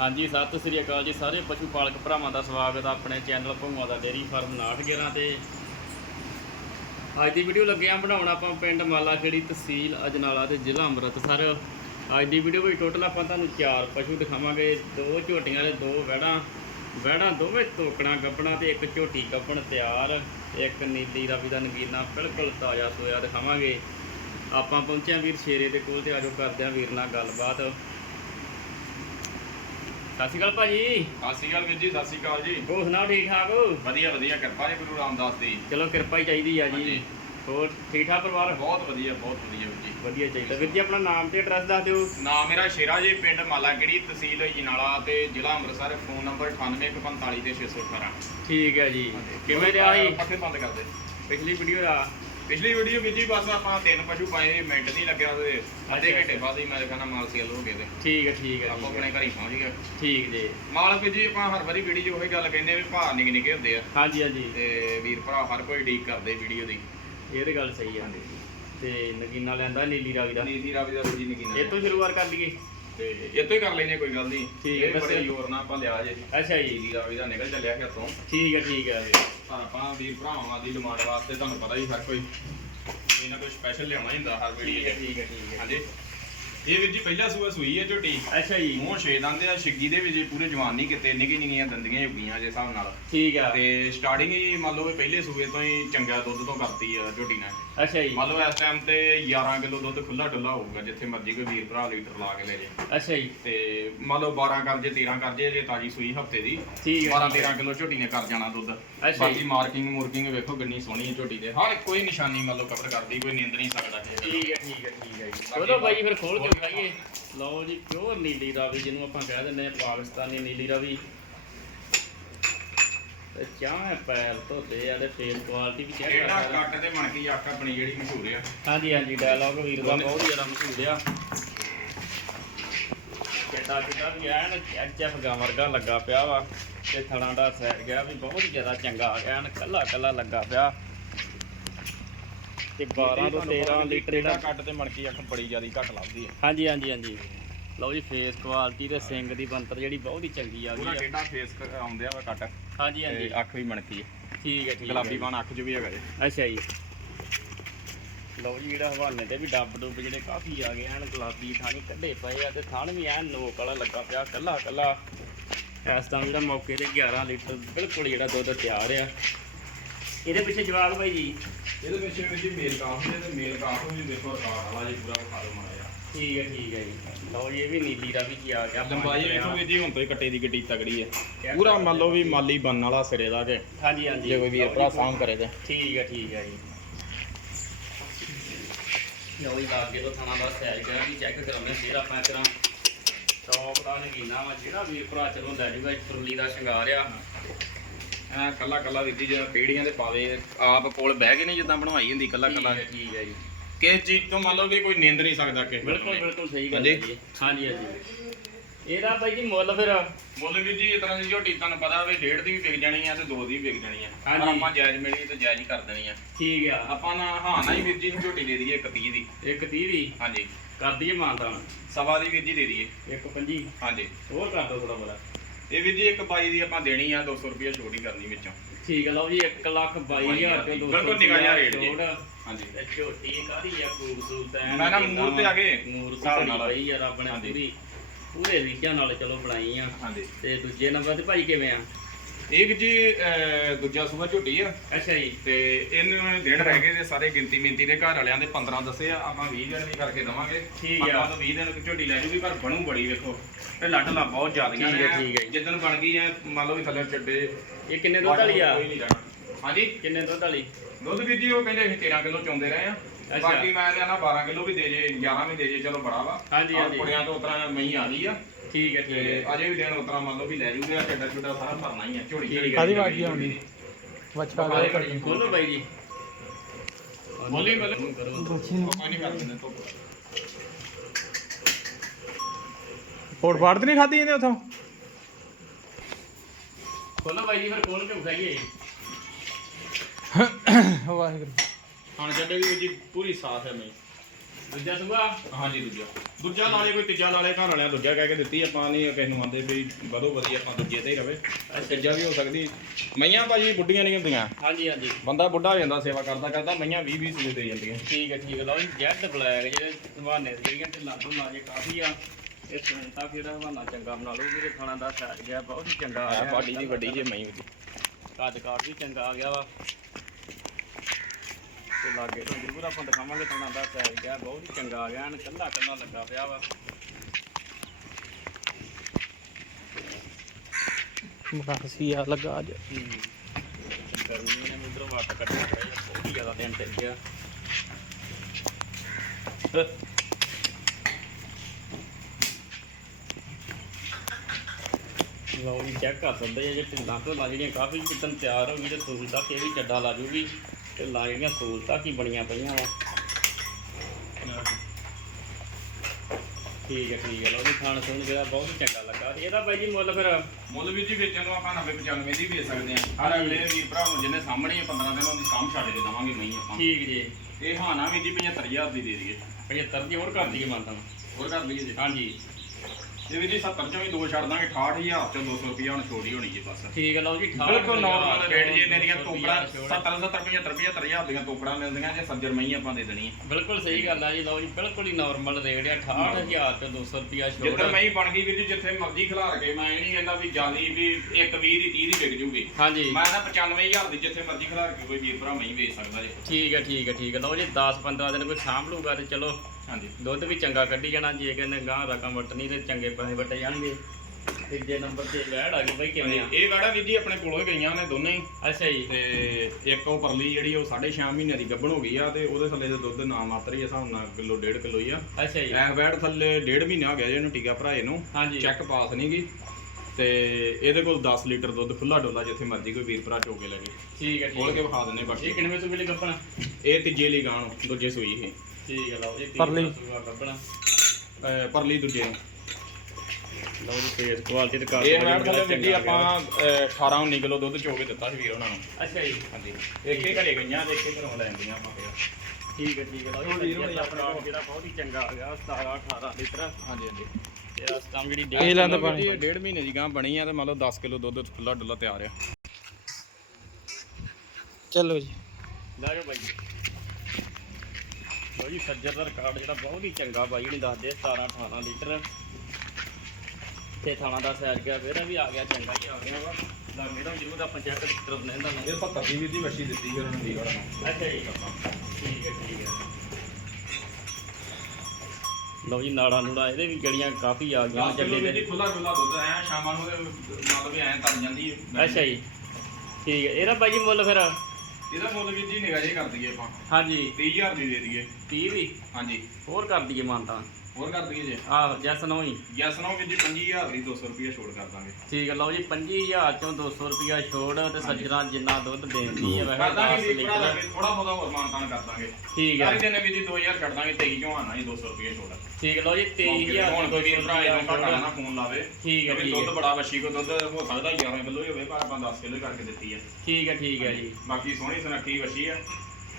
ਹਾਂਜੀ, ਸਤਿ ਸ੍ਰੀ ਅਕਾਲ ਜੀ ਸਾਰੇ ਪਸ਼ੂ ਪਾਲਕ ਭਰਾਵਾਂ ਦਾ ਸਵਾਗਤ ਹੈ ਆਪਣੇ ਚੈਨਲ ਭੰਗਵਾ ਦਾ ਡੇਰੀ ਫਾਰਮ 911 ਤੇ। ਅੱਜ ਦੀ ਵੀਡੀਓ ਲੱਗੇ ਆ ਬਣਾਉਣ ਆਪਾਂ ਪਿੰਡ ਮਾਲਾਖੇੜੀ ਤਹਿਸੀਲ ਅਜਨਾਲਾ ਤੇ ਜ਼ਿਲ੍ਹਾ ਅੰਮ੍ਰਿਤਸਰ। ਅੱਜ ਦੀ ਵੀਡੀਓ ਵਿੱਚ ਟੋਟਲ ਆਪਾਂ ਤੁਹਾਨੂੰ ਚਾਰ ਪਸ਼ੂ ਦਿਖਾਵਾਂਗੇ, ਦੋ ਝੋਟੀਆਂ ਦੇ ਦੋ ਵਹਿੜਾਂ। ਵਹਿੜਾਂ ਦੋਵੇਂ ਤੋਕੜਾਂ ਗੱਪਣਾ ਤੇ ਇੱਕ ਝੋਟੀ ਗੱਪਣ ਤਿਆਰ, ਇੱਕ ਨੀਲੀ ਰਾਵੀ ਦਾ ਨਗੀਨਾ ਬਿਲਕੁਲ ਤਾਜ਼ਾ ਸੋਇਆ ਦਿਖਾਵਾਂਗੇ। ਆਪਾਂ ਪਹੁੰਚਿਆ ਵੀਰ ਸ਼ੇਰੇ ਦੇ ਕੋਲ ਤੇ ਆਜੋ ਕਰਦੇ ਹਾਂ ਵੀਰ ਨਾਲ ਗੱਲਬਾਤ। ਸਤਿ ਸ਼੍ਰੀ ਅਕਾਲ ਭਾਜੀ। ਸਤਿ ਸ਼੍ਰੀ ਅਕਾਲ ਵੀਰ ਜੀ ਸਤਿ ਸ਼੍ਰੀ ਅਕਾਲ ਜੀ। ਹੋਰ ਸੁਣਾਓ ਠੀਕ ਠਾਕ ਵਧੀਆ ਵਧੀਆ ਕਿਰਪਾ ਜੀ ਗੁਰੂ ਰਾਮਦਾਸ ਦੀ। ਚਲੋ ਕਿਰਪਾ ਹੀ ਚਾਹੀਦੀ ਆ ਜੀ। ਹਾਂਜੀ। ਹੋਰ ਠੀਕ ਠਾਕ ਪਰਿਵਾਰ? ਬਹੁਤ ਵਧੀਆ ਬਹੁਤ ਵਧੀਆ ਵੀਰ ਜੀ। ਵਧੀਆ ਚਾਹੀਦਾ। ਵੀਰ ਜੀ ਆਪਣਾ ਨਾਮ ਤੇ ਐਡਰੈਸ ਦੱਸ ਦਿਓ। ਨਾਮ ਮੇਰਾ ਸ਼ੇਰਾ ਜੀ ਪਿੰਡ ਮਾਲਾਗੜੀ ਤਹਿਸੀਲ ਜਨਾਲਾ ਤੇ ਜ਼ਿਲ੍ਹਾ ਅੰਮ੍ਰਿਤਸਰ ਫੋਨ ਨੰਬਰ 9845 ਤੇ 618 ਠੀਕ ਹੈ ਜੀ। ਕਿਵੇਂ ਰਿਹਾ ਸੀ? ਪੱਖੇ ਬੰਦ ਕਰ ਦੇ। ਪਿਛਲੀ ਵੀਡੀਓ ਦਾ ਪਿਛਲੀ ਵੀਡੀਓ ਵਿੱਚ ਜੀ ਬਸ ਆਪਾਂ ਤਿੰਨ ਪਸ਼ੂ ਪਾਏ ਮਿੰਟ ਨਹੀਂ ਲੱਗਿਆ ਤੇ ਅੱਧੇ ਘੰਟੇ ਬਾਅਦ ਹੀ ਮੈਂ ਕਹਿੰਦਾ ਮਾਲ ਸੇਲ ਹੋ ਗਏ ਤੇ। ਠੀਕ ਹੈ ਠੀਕ ਹੈ ਆਪਾਂ ਆਪਣੇ ਹੈ। ਘਰ ਹੀ ਪਹੁੰਚ ਗਏ। ਠੀਕ ਜੀ। ਮਾਲ ਵੀ ਜੀ ਆਪਾਂ ਹਰ ਵਾਰੀ ਵੀਡੀਓ ਉਹੀ ਗੱਲ ਕਹਿੰਦੇ ਵੀ ਭਾਅ ਨਿੱਕੇ ਨਿੱਕੇ ਹੁੰਦੇ ਆ। ਹਾਂਜੀ ਹਾਂਜੀ। ਤੇ ਵੀਰ ਭਰਾ ਹਰ ਕੋਈ ਡੀਕ ਕਰਦੇ ਵੀਡੀਓ ਦੀ। ਇਹ ਤੇ ਗੱਲ ਸਹੀ ਆ। ਤੇ ਨਗੀਨਾ ਲੈਂਦਾ ਨੀਲੀ ਰਾਵੀ ਦਾ। ਨੀਤੀ ਰਾਵੀ ਦਾ ਜੀ ਨਿੱਕੀ ਇਹ ਤੋਂ ਸ਼ੁਰੂਆਤ ਕਰ ਲਈਏ। ਤੇ ਇੱਥੇ ਕਰ ਲੈਨੇ ਕੋਈ ਗੱਲ ਨਹੀਂ। ਠੀਕ ਹੈ, ਇਹ ਬੜੇ ਦੱਸੋ। ਜ਼ੋਰ ਨਾਲ ਆਪਾਂ ਲਿਆ ਜੇ। ਅੱਛਾ ਜੀ। ਰਾਵੀ ਦਾ ਨਿਕਲ ਚੱਲਿਆ ਕਿ ਹੱਥੋਂ ਠੀਕ ਹੈ ਠੀਕ ਹੈ ਪਰ ਆਪਾਂ ਵੀਰ ਭਰਾਵਾਂ ਦੀ ਡਿਮਾਂਡ ਵਾਸਤੇ ਤੁਹਾਨੂੰ ਪਤਾ ਹੀ ਹਰ ਕੋਈ ਇਹਨਾਂ ਕੋਈ ਸਪੈਸ਼ਲ ਲਿਆਉਣਾ ਹੀ ਹੁੰਦਾ ਹਰ ਠੀਕ ਵੀਡੀਓ ਹੈ 'ਚ ਠੀਕ ਹੈ ਠੀਕ ਹੈ ਹਾਂਜੀ। ਇਹ ਵੀਰ ਜੀ ਪਹਿਲਾ ਸੂਆ ਸੂਈ ਹੈ ਝੋਟੀ। ਅੱਛਾ ਜੀ। ਮੂੰਹ ਛੇ ਦੰਦ ਆ ਛਿੱਗੀ ਦੇ ਵਿੱਚ ਪੂਰੇ ਜਵਾਨ ਨਹੀਂ ਕਿਤੇ ਨਿੱਕੀ ਨਿੱਕੀਆਂ ਦੰਦੀਆਂ ਉੱਗੀਆਂ ਜੇ ਹਿਸਾਬ ਨਾਲ। ਠੀਕ ਆ। ਤੇ ਸਟਾਰਟਿੰਗ ਹੀ ਮੰਨ ਲਓ ਵੀ ਪਹਿਲੇ ਸੂਏ ਤੋਂ ਹੀ ਚੰਗਾ ਦੁੱਧ ਤੋਂ ਕਰਤੀ ਆ ਝੋਟੀ ਨੇ। ਅੱਛਾ ਜੀ। ਮੰਨ ਲਓ ਇਸ ਟਾਈਮ ਤੇ 11 ਕਿਲੋ ਦੁੱਧ ਖੁੱਲਾ ਡੁੱਲਾ ਹੋਊਗਾ ਜਿੱਥੇ ਮਰਜ਼ੀ ਕੋਈ ਵੀਰ ਭਰਾ ਲੀਟਰ ਲਾ ਕੇ ਲੈ ਜੇ। ਅੱਛਾ ਜੀ। ਤੇ ਮੰਨ ਲਓ 12 ਕਰ ਜੇ 13 ਕਰ ਜੇ ਜੇ ਤਾਜੀ ਸੂਈ ਹਫ਼ਤੇ ਦੀ ਠੀਕ ਹੈ 12 13 ਕਿਲੋ ਝੋਟੀ ਨੇ ਕਰ ਜਾਣਾ ਦੁੱਧ। ਅੱਛਾ ਬਾਕੀ। ਮਾਰਕਿੰਗ ਮੁਰਕਿੰਗ ਵੇਖੋ ਕਿੰਨੀ ਸੋਹਣੀ ਹੈ ਝੋਟੀ ਦੇ। ਹਰ ਕੋਈ ਨਿਸ਼ਾਨੀ ਮੰਨ ਲਓ ਕਵਰ ਕਰਦੀ ਕੋਈ ਨੀਂਦ ਨਹੀਂ ਸਕਦਾ। ਠੀਕ ਹੈ ਠੀਕ ਹੈ ਠੀਕ ਹੈ ਚਲੋ ਬਾਈ ਫਿਰ ਖੋਲ ਕੇ ਦਿਖਾਈਏ ਲਓ ਜੀ ਪਿਓਰ ਨੀਲੀ ਰਾਵੀ ਜਿਹਨੂੰ ਆਪਾਂ ਕਹਿ ਦਿੰਦੇ ਆ ਪਾਕਿਸਤਾਨੀ ਨੀਲੀ ਰਾਵੀ। ਤੇ ਚਾਹ ਪੈਰ ਧੋਤੇ ਆ ਤੇ ਫੇਸ ਕੁਆਲਿਟੀ ਵੀ ਚੈੱਕ ਜਿਹੜਾ ਕਰ ਕੱਟ ਤੇ ਮਣਕੀ ਅੱਖ ਆਪਣੀ ਜਿਹੜੀ ਮਸ਼ਹੂਰ ਆ। ਹਾਂਜੀ ਹਾਂਜੀ ਡਾਇਲੌਗ ਵੀਰ ਦਾ ਬਹੁਤ ਜ਼ਿਆਦਾ ਮਸ਼ਹੂਰ ਆ। ਕਿੱਡਾ ਕਿੱਡਾ ਵੀ ਐਨ ਐਚਐਫ ਗਾ ਵਰਗਾ ਲੱਗਾ ਪਿਆ ਵਾ। ਤੇ ਥਣਾ ਦਾ ਸੈਟ ਗਿਆ ਵੀ ਬਹੁਤ ਜ਼ਿਆਦਾ ਚੰਗਾ ਆ ਗਿਆ ਐਨ ਕੱਲਾ ਕੱਲਾ ਲੱਗਾ ਪਿਆ। ਤੇ 12 ਤੋਂ 13 ਲੀਟਰ ਜਿਹੜਾ ਦਾ ਕੱਟ ਤੇ ਮਣਕੀ ਅੱਖ ਬੜੀ ਜ਼ਿਆਦੀ ਘੱਟ ਲੱਭਦੀ ਹੈ। ਹਾਂਜੀ ਹਾਂਜੀ ਹਾਂਜੀ। ਲਓ ਜੀ ਫੇਸ ਕੁਆਲਿਟੀ ਤੇ ਸਿੰਗ ਦੀ ਬੰਤਰ ਜਿਹੜੀ ਬਹੁਤ ਹੀ ਚੰਗੀ ਆ ਪੂਰਾ ਗਈ ਆ ਟੇਡਾ ਫੇਸ ਆਉਂਦੇ ਆ ਵਾ ਕੱਟ। ਹਾਂਜੀ ਹਾਂਜੀ। ਅੱਖ ਵੀ ਮਣਕੀ ਹੈ। ਠੀਕ ਹੈ ਠੀਕ ਗੁਲਾਬੀ ਬਾਣ ਅੱਖ 'ਚ ਵੀ ਹੈਗਾ ਜੀ। ਅੱਛਾ ਜੀ। ਲਓ ਜੀ ਜਿਹੜਾ ਹਵਾਨੇ ਤੇ ਵੀ ਡੱਬ ਡੁੱਬ ਜਿਹੜੇ ਕਾਫੀ ਆ ਗਏ ਹਨ ਗੁਲਾਬੀ ਥਾਣੀ ਕੱਢੇ ਪਏ ਆ ਤੇ ਥਣ ਵੀ ਐਨ ਨੋਕ ਵਾਲਾ ਲੱਗਾ ਪਿਆ ਕੱਲਾ ਕੱਲਾ ਇਸ ਟਾਈਮ ਜਿਹੜਾ ਮੌਕੇ ਤੇ 11 ਲੀਟਰ ਬਿਲਕੁਲ ਜਿਹੜਾ ਦੁੱਧ ਤਿਆਰ ਆ। ਇਹਦੇ ਪਿੱਛੇ ਜਵਾਬ ਬਾਈ ਜੀ। ਇਹਦੇ ਵਿੱਚ ਵਿੱਚ ਮੇਲ ਕਾਫ ਦੇ ਤੇ ਮੇਲ ਕਾਫ ਵੀ ਦੇਖੋ ਰਿਕਾਰਡ ਵਾਲਾ ਜੀ ਪੂਰਾ ਵਿਖਾ ਦਿਓ ਮਾੜਾ ਜਿਹਾ। ਠੀਕ ਹੈ ਠੀਕ ਹੈ ਜੀ। ਲਓ ਜੀ ਇਹ ਵੀ ਨੀਲੀ ਰਾਵੀ ਕੀ ਆ ਗਿਆ। ਲੰਬਾਈ ਵੇਖੋ ਵੀ ਜੀ ਹੁਣ ਤੋਂ ਹੀ ਕੱਟੇ ਦੀ ਗੱਡੀ ਤਗੜੀ ਹੈ ਪੂਰਾ ਮੰਨ ਲਓ ਵੀ ਮਾਲੀ ਬਣਨ ਵਾਲਾ ਸਿਰੇ ਦਾ ਜੇ। ਹਾਂਜੀ ਹਾਂਜੀ। ਜੇ ਕੋਈ ਵੀਰ ਭਰਾ ਸਾਂਭ ਕਰੇ ਤੇ। ਠੀਕ ਹੈ ਠੀਕ ਹੈ ਜੀ। ਲਓ ਜੀ ਲਾਗੇ ਤੋਂ ਥਾਣਾ ਦਾ ਸੈਜ ਵੀ ਚੈੱਕ ਕਰਾਉਂਦੇ ਫਿਰ ਆਪਾਂ ਕਰਾਂ ਟੌਪ ਦਾ ਨਗੀਨਾ ਵਾ ਜਿਹੜਾ ਵੀਰ ਭਰਾ ਚਲੋ ਲੈ ਜੂਗਾ ਫਰਲੀ ਦਾ ਸ਼ਿੰਗਾਰ ਆ। ਐ ਕੱਲਾ ਕੱਲਾ ਜੀ ਜਿਹੜਾ ਪੀੜੀਆਂ ਦੇ ਪਾਵੇ ਆਪ ਕੋਲ ਬਹਿ ਕੇ ਨਹੀਂ ਜਿੱਦਾਂ ਬਣਵਾਈ ਹੁੰਦੀ ਕੱਲਾ ਕੱਲਾ ਠੀਕ ਹੈ ਜੀ। ਕਿਸ ਚੀਜ਼ ਤੋਂ ਮੰਨ ਲਓ ਵੀ ਕੋਈ ਨਿੰਦ ਨਹੀਂ ਸਕਦਾ ਕਿਸੇ ਬਿਲਕੁਲ। ਬਿਲਕੁਲ ਸਹੀ ਗੱਲ ਹੈ ਹਾਂਜੀ। ਜੀ ਹਾਂਜੀ ਹਾਂਜੀ। ਇਹਦਾ ਬਾਈ ਜੀ ਮੁੱਲ ਫਿਰ? ਮੁੱਲ ਵੀ ਜੀ ਤਰ੍ਹਾਂ ਦੀ ਝੋਟੀ ਤੁਹਾਨੂੰ ਪਤਾ ਵੀ ਡੇਢ ਦੀ ਵੀ ਵਿਕ ਜਾਣੀ ਆ ਤੇ ਦੋ ਦੀ ਵੀ ਵਿਕ ਜਾਣੀ ਆ। ਪਰ। ਆਪਾਂ ਜਾਇਜ਼ ਮਿਲੀ ਤੇ ਜਾਇਜ਼ ਹੀ ਕਰ ਦੇਣੀ ਆ। ਠੀਕ ਆ। ਆਪਾਂ ਨਾ ਹਾਂ ਨਾ ਹੀ ਵੀਰ ਜੀ ਨੂੰ ਝੋਟੀ ਦੇ ਦਈਏ 30 ਦੀ। ਇੱਕ 30 ਦੀ? ਹਾਂਜੀ। ਕਰ ਦਈਏ ਮਾਨਤਾਨ ਸਵਾ ਦੀ ਵੀਰ ਜੀ ਦੇ ਦਈਏ। ਇੱਕ 25 ਹਾਂਜੀ। ਹੋਰ ਕਰ ਦੋ ਥੋੜਾ ਬੜਾ ਇਹ ਵੀਰ ਜੀ ਇੱਕ 22 ਦੀ ਆਪਾਂ ਦੇਣੀ ਆ 200 ਰੁਪਏ ਛੋਟ ਹੀ ਕਰਨੀ ਵਿੱਚੋਂ ਠੀਕ ਹੈ ਲਓ ਜੀ 1 ਲੱਖ 22000 ਰੁਪਏ ਦੋ ਬਿਲਕੁਲ ਨਿਗਾਹ ਜਿਹਾ ਰੇਟ ਜੀ। ਛੋੜ। ਹਾਂਜੀ ਝੋਟੀ ਕਾਦੀ ਆ ਖੂਬਸੂਰਤ ਐ ਮੈਂ ਨਾ ਮੂੰਹ ਤੇ ਆ ਕੇ ਮੂਰ ਨਾਲ। ਬਈ ਯਾਰ ਆਪਣੇ ਹਾਂਜੀ। ਪੂਰੀ ਪੂਰੇ ਰੀਝਾਂ ਨਾਲ ਚਲੋ ਬਣਾਈ ਆ ਹਾਂਜੀ ਤੇ ਦੂਜੇ ਨੰਬਰ ਤੇ ਭਾਈ ਕਿਵੇਂ ਆ ਇਹ ਵੀਰ ਜੀ ਅਹ, ਦੂਜਾ ਸੂਆ ਝੋਟੀ ਆ ਅੱਛਾ ਜੀ ਤੇ ਇਹਨੂੰ ਦਿਨ ਰਹਿ ਗਏ ਤੇ ਸਾਰੇ ਗਿਣਤੀ ਮਿੰਤੀ ਦੇ ਘਰ ਵਾਲਿਆਂ ਦੇ 15 ਦੱਸੇ ਆ ਆਪਾਂ 20 ਦਿਨ ਵੀ ਕਰਕੇ ਦਵਾਂਗੇ। ਠੀਕ ਆ। 15 ਤੋਂ 20 ਦਿਨ ਝੋਟੀ ਲੈ ਜੂਗੀ ਪਰ ਬਣੂ ਬੜੀ ਵੇਖੋ ਤੇ ਲੱਟ ਲਾ ਬਹੁਤ ਜ਼ਿਆਦੀਆਂ ਠੀਕ ਆ, ਨੇ ਠੀਕ ਆ ਜੀ। ਜਿੱਦਣ ਬਣ ਗਈ ਐ ਮੰਨ ਲਓ ਵੀ ਥੱਲੇ ਚੱਡੇ। ਇਹ ਕਿੰਨੇ ਦੁੱਧ ਵਾਲੀ ਆ? ਕੋਈ ਨਹੀਂ ਰਹਿਣਾ ਹਾਂਜੀ? ਕਿੰਨੇ ਦੁੱਧ ਵਾਲੀ? ਦੁੱਧ ਵੀਰ ਜੀ ਉਹ ਕਹਿੰਦੇ ਅਸੀਂ 13 ਕਿਲੋ ਚੋਂਦੇ ਰਹੇ ਆ। ਅੱਛਾ। ਬਾਕੀ ਮੈਂ ਲਿਆਣਾ 12 ਕਿਲੋ ਵੀ ਦੇ ਜੇ 11 ਵੀ ਦੇ ਜੇ ਚਲੋ ਬੜਾ ਵਾ। ਹਾਂਜੀ, ਔਰ ਹਾਂਜੀ। ਕੁੜੀਆਂ ਤੋਂ ਉਤਰਾ ਮਹੀਂ ਆ ਗਈ ਆ। ਠੀਕ ਹੈ ਠੀਕ ਤੇ ਹੈ ਅਜੇ ਵੀ ਦਿਨ ਉਤਰਾ ਮੰਨ ਲਓ ਵੀ ਲੈ ਜੂਗੇ ਆ ਚੱਡਾ ਛੁੱਡਾ ਸਾਰਾ ਭਰਨਾ ਹੀ ਆ ਝੋਲੀ ਝੋਲੀ ਆ। ਕਾਹਦੀ ਵਾਗੀ ਆਉਣੀ? ਬੱਚਾ ਬਾਹਰ ਖੜੀ ਆ। ਖੋਲੋ ਬਾਈ ਜੀ। ਬੋਲੀ ਬੋਲੀ। ਕਰੋ। ਬੱਚੀ ਨੂੰ। ਕੋਈ ਨਹੀਂ ਕਰ ਦਿੰਦੇ ਧੁੱਪ। ਫੋੜ ਫਾੜ ਤੇ ਨਹੀਂ ਖਾਦੀ ਇਹਨੇ ਉਥੋਂ? ਖੋਲੋ ਬਾਈ ਜੀ ਫਿਰ ਖੋਲ ਕੇ ਵਿਖਾਈਏ ਵਾਹਿਗੁਰੂ। ਹੁਣ ਜੱਡੇ ਵੀ ਜੀ ਪੂਰੀ ਸਾਥ ਹੈ ਮੈਂ ਦੂਜਾ ਸੂਆ ਹਾਂਜੀ ਦੂਜਾ। ਦੂਜਾ ਨਾਲੇ ਕੋਈ ਤੀਜਾ ਨਾਲੇ ਘਰ ਵਾਲਿਆਂ ਦੂਜਾ ਕਹਿ ਕੇ ਦਿੱਤੀ ਆਪਾਂ ਨਹੀਂ ਕਿਸੇ ਨੂੰ ਆਂਦੇ ਵੀ ਵਧੋ ਵਧੀਆ ਆਪਾਂ ਦੂਜੇ ਤੇ ਹੀ ਰਵੇ। ਤੀਜਾ ਵੀ ਹੋ ਸਕਦੀ। ਮਈਆਂ ਭਾਜੀ ਬੁੱਢੀਆਂ ਨਹੀਂ ਹੁੰਦੀਆਂ। ਹਾਂਜੀ ਹਾਂਜੀ। ਬੰਦਾ ਬੁੱਢਾ ਹੋ ਜਾਂਦਾ ਸੇਵਾ ਕਰਦਾ ਕਰਦਾ ਮਈਆਂ 20 20 ਸੂਏ ਦੇ ਜਾਂਦੀਆਂ। ਠੀਕ ਹੈ ਠੀਕ ਹੈ। ਲਓ ਜੈਡ ਬਲੈਕ ਜਿਹੜੇ ਹਵਾਨੇ ਦੇ ਜਿਹੜੀਆਂ ਤੇ ਲਾਗੂ ਮਾਜੇ ਕਾਫੀ ਆ। ਇਹ ਸੁਣਤਾ ਫਿਰ ਹਵਾਨਾ ਚੰਗਾ ਬਣਾ ਲਓ ਮੇਰੇ ਖਾਣਾ ਦਾ ਸਾਈਜ਼ ਗਿਆ ਬਹੁਤ ਹੀ ਚੰਗਾ ਆ ਬਾਡੀ ਦੀ ਵੱਡੀ ਜੇ ਮਈ ਦੀ ਕੱਦ ਕਾਠ ਵੀ ਚੰਗਾ ਆ ਗਿਆ ਵਾ। ਤੇ ਲਾਗੇ ਤੋਂ ਜ਼ਰੂਰ ਆਪਾਂ ਦਿਖਾਵਾਂਗੇ ਤੁਹਾਨੂੰ ਦਾ ਸਾਈਜ਼ ਗਿਆ ਬਹੁਤ ਹੀ ਚੰਗਾ ਆ ਗਿਆ ਐਨ ਕੱਲਾ ਕੱਲਾ ਲੱਗਾ ਪਿਆ ਵਾ। ਮਕਾਸੀ ਆ ਲੱਗਾ ਅੱਜ। ਗਰਮੀ ਨੇ ਮੁੰਦਰ ਵਾਟ ਕੱਢਿਆ ਪਿਆ ਬਹੁਤ ਹੀ ਜ਼ਿਆਦਾ ਦਿਨ ਟਿਕ ਗਿਆ। ਲਓ ਜੀ ਚੈੱਕ ਕਰ ਸਕਦੇ ਆ ਜੇ ਢਿੱਲਾਂ ਤੋਂ ਲਾ ਜਿਹੜੀਆਂ ਕਾਫੀ ਜਿੱਦਣ ਤਿਆਰ ਹੋ ਗਈ ਤੇ ਸਹੂਲਤਾਂ ਕਿ ਇਹ ਵੀ ਚੱਡਾ ਲਾ ਜੂਗੀ। ਤੇ ਲਾ ਜਿਹੜੀਆਂ ਸਹੂਲਤਾਂ ਕੀ ਬਣੀਆਂ ਪਈਆਂ ਵਾ। ਠੀਕ ਹੈ ਠੀਕ ਹੈ ਲਓ ਜੀ ਖਾਣ ਸੁਣ ਜਿਹੜਾ ਬਹੁਤ ਹੀ ਚੰਗਾ ਲੱਗਾ। ਤੇ ਇਹਦਾ ਬਾਈ ਜੀ ਮੁੱਲ ਫਿਰ? ਮੁੱਲ ਵੀ ਜੀ ਵੇਚਣ ਨੂੰ ਆਪਾਂ 90 95 ਦੀ ਵੇਚ ਸਕਦੇ ਆ ਹਰ ਅਗਲੇ ਵੀਰ ਭਰਾ ਨੂੰ ਜਿਹਨੇ ਸਾਹਮਣੇ ਹੀ 15 ਦਿਨ ਉਹਦੀ ਸਾਂਭ ਛੱਡ ਕੇ ਦਵਾਂਗੇ ਮਈ ਆਪਾਂ। ਠੀਕ ਜੀ। ਇਹ ਹਾਨਾ ਵੀ ਜੀ 75000 ਦੀ ਦੇ ਦਈਏ। 75 ਦੀ ਹੋਰ ਕਰ ਦਈਏ ਮਾਨਤਾ ਹੋਰ ਕਰ ਲਈਏ ਜੀ ਹਾਂਜੀ। ਵੀ ਜੀ 70 ਚੋਂ ਵੀ ਦੋ ਛੱਡ ਦਾਂਗੇ 68000 ਚੋਂ 200 ਰੁਪਇਆ ਹੁਣ ਛੋੜੀ ਹੋਣੀ ਜੀ ਬਸ। ਠੀਕ ਹੈ ਲਓ ਜੀ ਬਿਲਕੁਲ ਨਾਰਮਲ ਰੇਟ ਜੀ ਇਹਨਾਂ ਦੀਆਂ ਰੁਪਈਆ 70 70 75 75000 ਦੀਆਂ ਤੋਪੜਾਂ ਮਿਲਦੀਆਂ ਜੇ ਸੱਜਰ ਮਈ ਆਪਾਂ ਦੇ ਦੇਣੀ ਹੈ ਬਿਲਕੁਲ ਸਹੀ ਗੱਲ ਆ ਜੀ ਲਓ ਜੀ ਬਿਲਕੁਲ ਹੀ ਨਾਰਮਲ ਰੇਟ ਆ 68000 ਤੇ 200 ਰੁਪਿਆ ਛੋੜ ਜਿੱਧਰ ਮਈ ਬਣ ਗਈ ਵੀ ਜੀ ਜਿੱਥੇ ਮਰਜ਼ੀ ਖਿਲਾਰ ਕੇ ਮੈਂ ਇਹ ਨਹੀਂ ਕਹਿੰਦਾ ਵੀ ਜਾਲੀ ਵੀ ਇੱਕ 20 ਦੀ 30 ਦੀ ਵਿਕ ਜੂਗੀ। ਹਾਂਜੀ। ਮੈਂ ਨਾ 95000 ਦੀ ਜਿੱਥੇ ਮਰਜ਼ੀ ਖਿਲਾਰ ਕੇ ਕੋਈ ਵੀਰ ਭਰਾ ਮਈ ਵੇਚ ਸਕਦਾ ਜੀ। ਠੀਕ ਹੈ ਠੀਕ ਹੈ ਠੀਕ ਹੈ ਲਓ ਜੀ 10 15 ਦਿਨ ਕੋਈ ਸਾਂਭ ਲੂਗਾ ਤੇ ਚਲੋ ਹਾਂਜੀ। ਦੁੱਧ ਵੀ ਚੰਗਾ ਕੱਢੀ ਜਾਣਾ ਜੇ ਕਹਿੰਦੇ ਗਾਂ ਰਕਮ ਵਟਣੀ ਤੇ ਚੰਗੇ ਪੈਸੇ ਵਟੇ ਜਾਣਗੇ। ਤੀਜੇ ਨੰਬਰ ਤੇ ਵੈੜ ਆ ਗਈ ਬਈ ਕਿਵੇਂ ਆ? ਇਹ ਗਾੜਾ ਵੀ ਜੀ ਆਪਣੇ ਕੋਲੋਂ ਹੀ ਗਈਆਂ ਨੇ ਦੋਨੇ ਹੀ। ਅੱਛਾ ਜੀ। ਤੇ ਇੱਕ ਉਹ ਪਰਲੀ ਜਿਹੜੀ ਉਹ 6.5 ਮਹੀਨਿਆਂ ਦੀ ਗੱਭਣ ਹੋ ਗਈ ਆ ਤੇ ਉਹਦੇ ਥੱਲੇ ਦੇ ਦੁੱਧ ਨਾ ਮਾਤਰ ਹੀ ਹਿਸਾਬ ਨਾਲ ਕਿਲੋ ਡੇਢ ਕਿਲੋ ਹੀ ਆ। ਅੱਛਾ ਜੀ। ਐ ਵੈੜ ਥੱਲੇ ਡੇਢ ਮਹੀਨਾ ਹੋ ਗਿਆ ਜੀ ਇਹਨੂੰ ਟੀਕਾ ਭਰਾਏ ਨੂੰ। ਹਾਂਜੀ। ਚੈੱਕ ਪਾਸ ਨਹੀਂ ਗਈ। ਤੇ ਇਹਦੇ ਕੋਲ 10 ਲੀਟਰ ਦੁੱਧ ਖੁੱਲਾ ਡੋਲਾ ਜਿੱਥੇ ਮਰਜ਼ੀ ਕੋਈ ਵੀਰ ਭਰਾ ਚੋਕੇ ਲੱਗੇ ਠੀਕ ਹੈ ਠੀਕ ਖੋਲ ਹੈ ਕੇ ਵਿਖਾ ਦਿੰਨੇ ਇਹ ਬਾਕੀ ਕਿੰਨੇ ਵਿੱਚ ਮਿਲੇ ਕੱਪਣਾ ਇਹ ਤੀਜੇ ਲਈ ਗਾਣ ਦੂਜੇ ਸੂਈ ਇਹ ਠੀਕ ਹੈ ਲਓ ਇਹ ਪਰਲੀ। ਕੱਪਣਾ ਅਹ ਪਰਲੀ ਦੂਜੇ ਨੂੰ। ਲਓ ਜੀ ਫੇਸ ਕੁਆਲਿਟੀ ਤੇ ਇਹ ਮੈਂ ਚੰਗਾ ਆਪਾਂ ਅਹ 18 19 ਕਿਲੋ ਦੁੱਧ ਚੋ ਕੇ ਦਿੱਤਾ ਸੀ ਵੀਰ ਉਹਨਾਂ ਨੂੰ। ਅੱਛਾ ਜੀ। ਹਾਂਜੀ। ਇੱਕ ਹੀ ਘਰੇ ਗਈਆਂ ਤੇ ਇੱਕ ਹੀ ਘਰੋਂ ਲੈ ਆਂਦੀਆਂ ਆਪਾਂ ਫਿਰ। ਠੀਕ ਹੈ ਠੀਕ ਹੈ ਲਓ ਵੀਰ ਜੀ ਹੋਣੀ ਆਪਣਾ ਆਪ ਜਿਹੜਾ ਬਹੁਤ ਹੀ ਚੰਗਾ ਆ ਗਿਆ 17 18 ਲੀਟਰ। ਹਾਂਜੀ ਹਾਂਜੀ। ਤੇ ਇਸ ਟਾਈਮ ਜਿਹੜੀ ਇਹ ਲੈਂਦਾ ਚਲੋ ਪਾਣੀ। ਵੀਰ ਜੀ, ਇਹ ਡੇਢ ਮਹੀਨੇ ਦੀ ਗਾਂ ਬਣੀ ਆ ਤੇ ਮੰਨ ਲਓ 10 ਕਿਲੋ ਦੁੱਧ ਖੁੱਲਾ ਡੁੱਲਾ ਤਿਆਰ ਆ। ਚਲੋ ਜੀ। ਲੈ ਜਾਓ ਬਾਈ ਲਓ ਜੀ ਸੱਜਰ ਦਾ ਰਿਕਾਰਡ ਜਿਹੜਾ ਬਹੁਤ ਹੀ ਚੰਗਾ ਬਾਈ ਨਹੀਂ ਦੱਸਦੇ 17 18 ਲੀਟਰ। ਤੇ ਥਾਣਾ ਦਾ ਸੈਰ ਗਿਆ ਫਿਰ ਵੀ ਆ ਗਿਆ ਚੰਗਾ ਹੀ ਆ ਗਿਆ ਵਾ। ਦਾ ਮੇਰਾ ਜ਼ਰੂਰ ਆਪਾਂ ਚੈੱਕ ਕਰਨਾ ਇਹਦਾ ਨਾ ਇਹ 75 ਦੀ ਵੀਰ ਦੀ ਵੱਛੀ ਦਿੱਤੀ ਫਿਰ ਉਹਨਾਂ ਦੀ ਗਾੜਾ ਅੱਛਾ ਜੀ ਠੀਕ ਹੈ ਠੀਕ ਹੈ ਲਓ ਜੀ ਨਾੜਾ ਨੂੜਾ ਇਹਦੇ ਵੀ ਗੜੀਆਂ ਕਾਫੀ ਆ ਗਈਆਂ 10 ਕਿਲੋ ਜੱਗੇ ਵੀਰ ਜੀ ਦੇ ਖੁੱਲਾ ਡੁੱਲਾ ਦੁੱਧ ਐ ਸ਼ਾਮਾਂ ਨੂੰ ਮਤਲਬ ਐ ਤਰ ਜਾਂਦੀ ਹੈ। ਅੱਛਾ ਜੀ ਠੀਕ ਹੈ ਇਹਦਾ ਬਾਈ ਜੀ ਮੁੱਲ ਫਿਰ? ਇਹਦਾ ਮੁੱਲ ਵੀਰ ਜੀ ਨਿਗਾਹ ਜੇ ਕਰ ਦਈਏ ਆਪਾਂ। ਹਾਂਜੀ। 30000 ਦੀ ਦੇ ਦਈਏ। 30 ਵੀ ਹਾਂਜੀ। ਹੋਰ ਕਰ ਦਈਏ ਮਾਨਤਾ ਹੋਰ ਕਰ ਦਈਏ ਜੇ। ਆਹ ਜੈਸ ਨੋ ਹੀ। ਯੈਸ ਨੋ ਵੀਰ ਜੀ 25000 ਦੀ 200 ਰੁਪਏ ਛੋੜ ਕਰ ਦਾਂਗੇ। ਠੀਕ ਹੈ ਲਓ ਜੀ 25000 ਚੋਂ 200 ਰੁਪਿਆ ਛੋੜ ਤੇ ਸੱਜਣਾ ਜਿੰਨਾ ਦੁੱਧ ਦੇਣੀ ਹੈ ਕਰ ਦਾਂਗੇ ਵੈਸੇ ਭਰਾ ਦਾ ਥੋੜਾ ਬਹੁਤਾ ਹੋਰ ਮਾਨਤਾਨ ਕਰ ਦਾਂਗੇ। ਠੀਕ ਸਾਰੇ ਹੈ ਦਿਨ ਵੀਰ ਜੀ 2000 ਛੱਡ ਦਾਂਗੇ 23 ਚੋਂ ਆਣਾ ਜੀ 200 ਰੁਪਏ ਛੋੜ। ਠੀਕ ਹੈ ਲਓ ਜੀ 23000 ਹੁਣ ਕੋਈ ਵੀਰ ਭਰਾ ਇਹਨੂੰ ਘਟਾ ਨਾ ਫੋਨ ਲਾਵੇ ਠੀਕ ਹੈ ਦੁੱਧ ਹੈ ਬੜਾ ਵੱਛੀ ਕੋ ਦੁੱਧ ਹੋ ਸਕਦਾ 11 ਕਿਲੋ ਹੀ ਹੋਵੇ ਪਰ ਆਪਾਂ 10 ਕਿਲੋ ਕਰਕੇ ਦਿੱਤੀ ਹੈ ਠੀਕ ਹੈ ਠੀਕ ਹੈ ਜੀ। ਬਾਕੀ ਸੋਹਣੀ ਸੁਨੱਖੀ ਵੱਛੀ ਆ।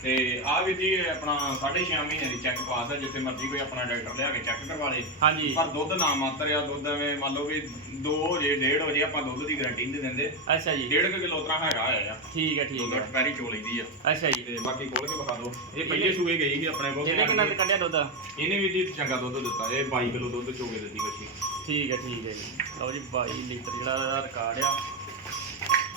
ਤੇ ਆ ਵੀ ਜੀ ਆਪਣਾ 6.5 ਮਹੀਨੇ ਦੀ ਚੈੱਕ ਪਾਸ ਹੈ ਜਿੱਥੇ ਮਰਜ਼ੀ ਕੋਈ ਆਪਣਾ ਡਾਕਟਰ ਲਿਆ ਕੇ ਚੈੱਕ ਕਰਵਾ ਲੇ। ਹਾਂਜੀ। ਪਰ ਦੁੱਧ ਨਾ ਮਾਤਰ ਆ ਦੁੱਧ ਐਵੇਂ ਮੰਨ ਲਓ ਵੀ 2 ਹੋ ਜੇ 1.5 ਹੋ ਜੇ ਆਪਾਂ ਦੁੱਧ ਦੀ ਗਾਰੰਟੀ ਨਹੀਂ ਦਿੰਦੇ। ਅੱਛਾ ਜੀ। 1.5 ਕਿਲੋ ਤਰਾ ਹੈਗਾ ਆ ਠੀਕ ਹੈ ਠੀਕ ਦੁੱਧ ਹੈ ਟਪੈਰੀ ਚੋ ਲਈਦੀ ਆ। ਅੱਛਾ ਜੀ। ਤੇ ਬਾਕੀ ਖੋਲ ਕੇ ਵਿਖਾ ਦਿਓ। ਇਹ ਪਹਿਲੇ ਸੂਏ ਗਈ ਸੀ ਆਪਣੇ ਕੋਲ। ਇਹਨੇ ਕਿੰਨਾ ਕੱਢਿਆ ਦੁੱਧ? ਇਹਨੇ ਵੀ ਜੀ ਚੰਗਾ ਦੁੱਧ ਦਿੱਤਾ। ਇਹ 22 ਕਿਲੋ ਦੁੱਧ ਚੋ ਕੇ ਦਿੱਤੀ ਵੱਛੀ ਠੀਕ ਹੈ ਠੀਕ ਹੈ ਜੀ। ਲਓ ਜੀ 22 ਲੀਟਰ ਜਿਹੜਾ ਰਿਕਾਰਡ ਆ।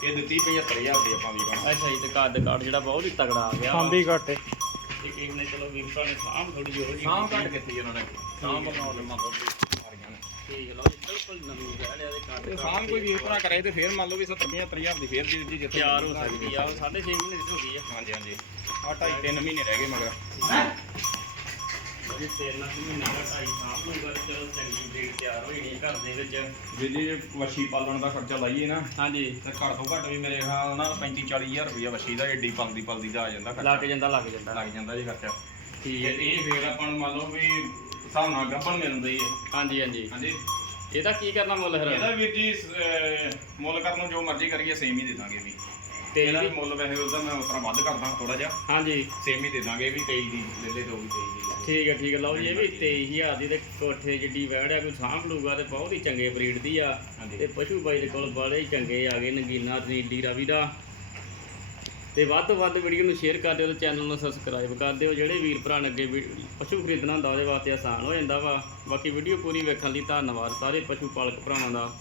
ਇਹ ਦਿੱਤੀ 75000 ਦੀ ਆਪਾਂ ਵੀਰਾਂ ਨੂੰ। ਅੱਛਾ ਜੀ ਤੇ ਕੱਦ ਕਾਠ ਜਿਹੜਾ ਬਹੁਤ ਹੀ ਤਗੜਾ ਆ ਗਿਆ। ਵਾ। ਸਾਂਭੀ ਘਟੇ ਤੇ ਕਿਸੇ ਨੇ ਚਲੋ ਵੀਰ ਭਰਾ ਨੇ ਸਾਂਭ ਥੋੜੀ ਜਿਹੀ ਹੋ ਸਾਂਭ ਘੱਟ ਕੀਤੀ ਉਹਨਾਂ ਨੇ। ਸਾਂਭ ਬਣਾਉਣ ਦੇ ਮਤਲਬ ਆ ਰਹੀਆਂ ਨੇ। ਠੀਕ ਹੈ ਲਓ ਜੀ ਬਿਲਕੁਲ ਨਵੀਂ ਰਹਿ ਲਿਆ ਦੇ ਕੱਦ ਤੇ ਸਾਂਭ ਕੋਈ ਵੀਰ ਭਰਾ ਕਰੇ ਤੇ ਫੇਰ ਮੰਨ ਲਓ ਵੀ 70 75000 ਦੀ ਫੇਰ ਜੀ ਜੀ ਜਿੱਥੇ ਤਿਆਰ ਹੋ ਸਕਦੀ ਆ ਉਹ 6.5 ਮਹੀਨੇ ਦੀ ਹੋ ਗਈ ਆ। ਹਾਂਜੀ ਹਾਂਜੀ। ਆ ਢਾਈ ਤਿੰਨ ਮਹੀਨੇ ਰਹਿ ਗਏ ਮਗਰ। ਜੀ ਤਿੰਨ ਮਹੀਨੇ ਦਾ ਢਾਈ ਸਾਂਭ ਲੂਗਾ ਤੇ ਚਲੋ ਚੰਗੀ ਬਰੀਡ ਤਿਆਰ ਹੋ ਜਾਣੀ ਘਰ ਦੇ ਵਿੱਚ। ਜੇ ਜੀ ਵਸ਼ੀ ਪਾਲਣ ਦਾ ਖਰਚਾ ਲਾਈਏ ਨਾ ਹਾਂਜੀ। ਤੇ ਘੱਟ ਤੋਂ ਘੱਟ ਵੀ ਮੇਰੇ ਖਿਆਲ ਨਾਲ 35 40000 ਰੁਪਇਆ ਵਸ਼ੀ ਦਾ ਏਡੀ ਪਲਦੀ ਪਲਦੀ ਦਾ ਆ ਜਾਂਦਾ ਖਰਚਾ। ਲੱਗ ਜਾਂਦਾ ਲੱਗ ਜਾਂਦਾ। ਲੱਗ ਜਾਂਦਾ ਜੀ ਖਰਚਾ। ਠੀਕ ਹੈ ਇਹ ਫੇਰ ਆਪਾਂ ਨੂੰ ਮੰਨ ਲਓ ਵੀ ਹਿਸਾਬ ਨਾਲ ਗੱਭਣ ਮਿਲਦਾ ਹੀ ਹੈ ਹਾਂਜੀ ਹਾਂਜੀ। ਹਾਂਜੀ। ਇਹਦਾ ਕੀ ਕਰਨਾ ਮੁੱਲ ਫਿਰ? ਇਹਦਾ ਵੀਰ ਜੀ ਅਹ, ਮੁੱਲ ਕਰਨ ਨੂੰ ਜੋ ਮਰਜ਼ੀ ਕਰੀਏ ਸੇਮ ਹੀ ਦੇ ਦਾਂਗੇ ਵੀ ਤੇ ਇਹਦਾ ਵੀ ਇਹਦੀ- ਮੁੱਲ ਵੈਸੇ ਉਹਦਾ ਮੈਂ ਉਤਰਾ ਵੱਧ ਕਰਦਾ ਥੋੜਾ ਜਿਹਾ। ਹਾਂਜੀ। ਸੇਮ ਹੀ ਦੇ ਦਾਂਗੇ ਇਹ ਵੀ 23 ਦੀ ਲੈ ਲੈ ਦੋ ਵੀ 23 ਦੀ ਠੀਕ ਹੈ ਠੀਕ ਹੈ। ਲਓ ਜੀ ਇਹ ਵੀ 23000 ਦੀ ਤੇ ਕੋਠੇ ਜਿੱਡੀ ਵੈੜ ਆ ਕੋਈ ਸਾਂਭ ਲੂਗਾ ਤੇ ਬਹੁਤ ਹੀ ਚੰਗੇ ਬਰੀਡ ਦੀ ਆ। ਤੇ ਪਸ਼ੂ ਬਾਈ ਦੇ ਕੋਲ ਬੜੇ ਹੀ ਚੰਗੇ ਆ ਗਏ ਨਗੀਨਾ ਨੀਲੀ ਰਾਵੀ ਦਾ। ਤੇ ਵੱਧ ਤੋਂ ਵੱਧ ਵੀਡੀਓ ਨੂੰ ਸ਼ੇਅਰ ਕਰ ਦਿਓ ਤੇ ਚੈਨਲ ਨੂੰ ਸਬਸਕ੍ਰਾਈਬ ਕਰ ਦਿਓ। ਜਿਹੜੇ ਵੀਰ ਭਰਾ ਨੇ ਅੱਗੇ ਵੀ- ਪਸ਼ੂ ਖਰੀਦਣਾ ਹੁੰਦਾ ਉਹਦੇ ਵਾਸਤੇ ਆਸਾਨ ਹੋ ਜਾਂਦਾ ਵਾ। ਬਾਕੀ ਵੀਡੀਓ ਪੂਰੀ ਵੇਖਣ ਲਈ ਧੰਨਵਾਦ ਸਾਰੇ ਪਸ਼ੂ ਪਾਲਕ ਭਰਾਵਾਂ ਦਾ।